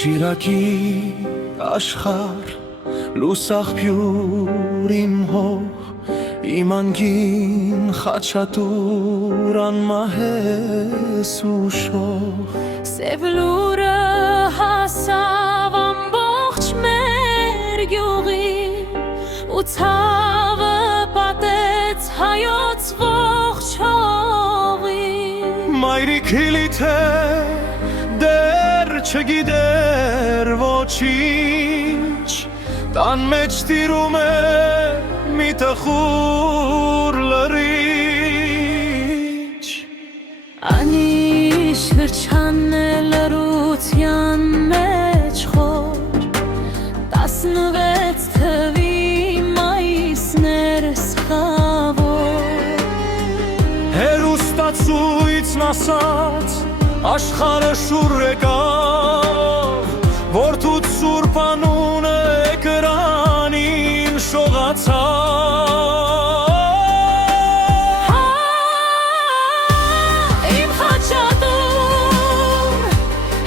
Շիրակի աշխար լուսաղբյուր իմ հող իմ անգին խաչատուր անմահես ու շող Սև լուրը հասավ ամբողջ մեր գյուղին ու ցավը պատեց հայոց ողջ հողին Մայրիկի լիթե դեռ չգիտեր ոչինչ Տան մեջ տիրում է մի տխուր լրիչ Անիշ հրչանն է լրության մեջ խոր 16 թվի մայիսներ սխավոր Հերուստացույցն ասաց աշխարհը շուռ եկավ Որդուց սուրբ անունը էկրանին շողացավ Իմ խաչատուր,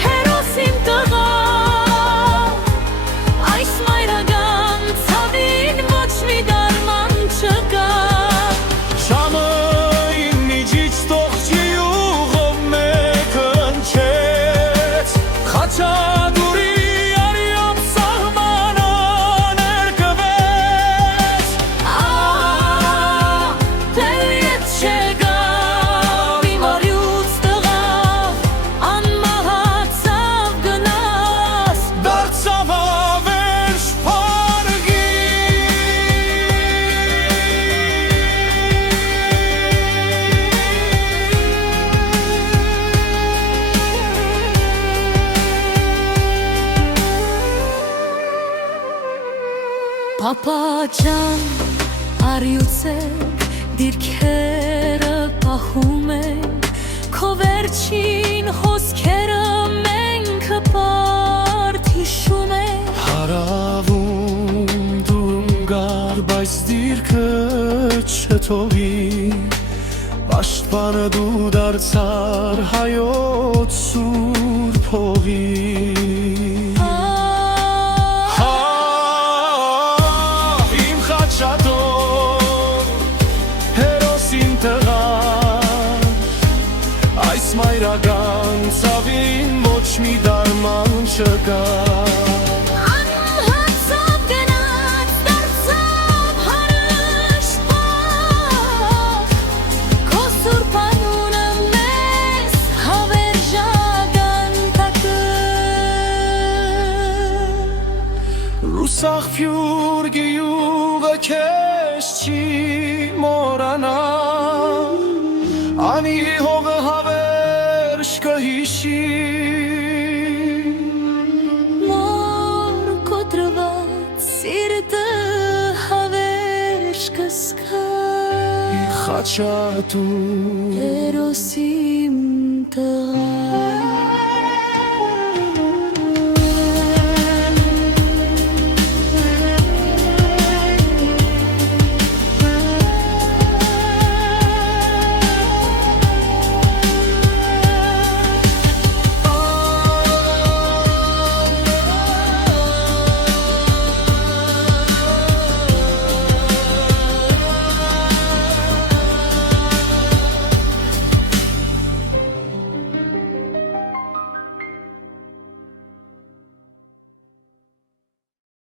հերոս իմ տղա Այս մայրական ցավին ոչ մի դարման չկա Շամը իմ միջից տողջի ուղով մեկը ընչեց Խաչատուրի արյամբ սահմանը ներկվեց Դեռ ետ չեկավ իմ արյուծ տղա Անմահացավ գնաց Դարձավ ավերջ Պապա ջան, արյուծեք, դիրքերը պահում ենք Քո վերջին խոսքերը մենք պարդ հիշում ենք Հարավում դուրում գար, բայց դիրքը չթողի Պաշտպանը դու դարձար հայոց սուրբ հողի Իմ խաչատուր, հերոս իմ տղա Այս մայրական ցավին ոչ մի դարման չկա Անհացավ գնաց, դարձավ հարաշտապ Քո սուրբ անունը մեզ հավերժական տակը Ռուսաղբյուր գյուղը քեզ չի մորանա Անի հողը հավերժ կհիշի Մոր կոտրված սիրտը հավերժ կսկա Խաչատուր Հերոս իմ տղա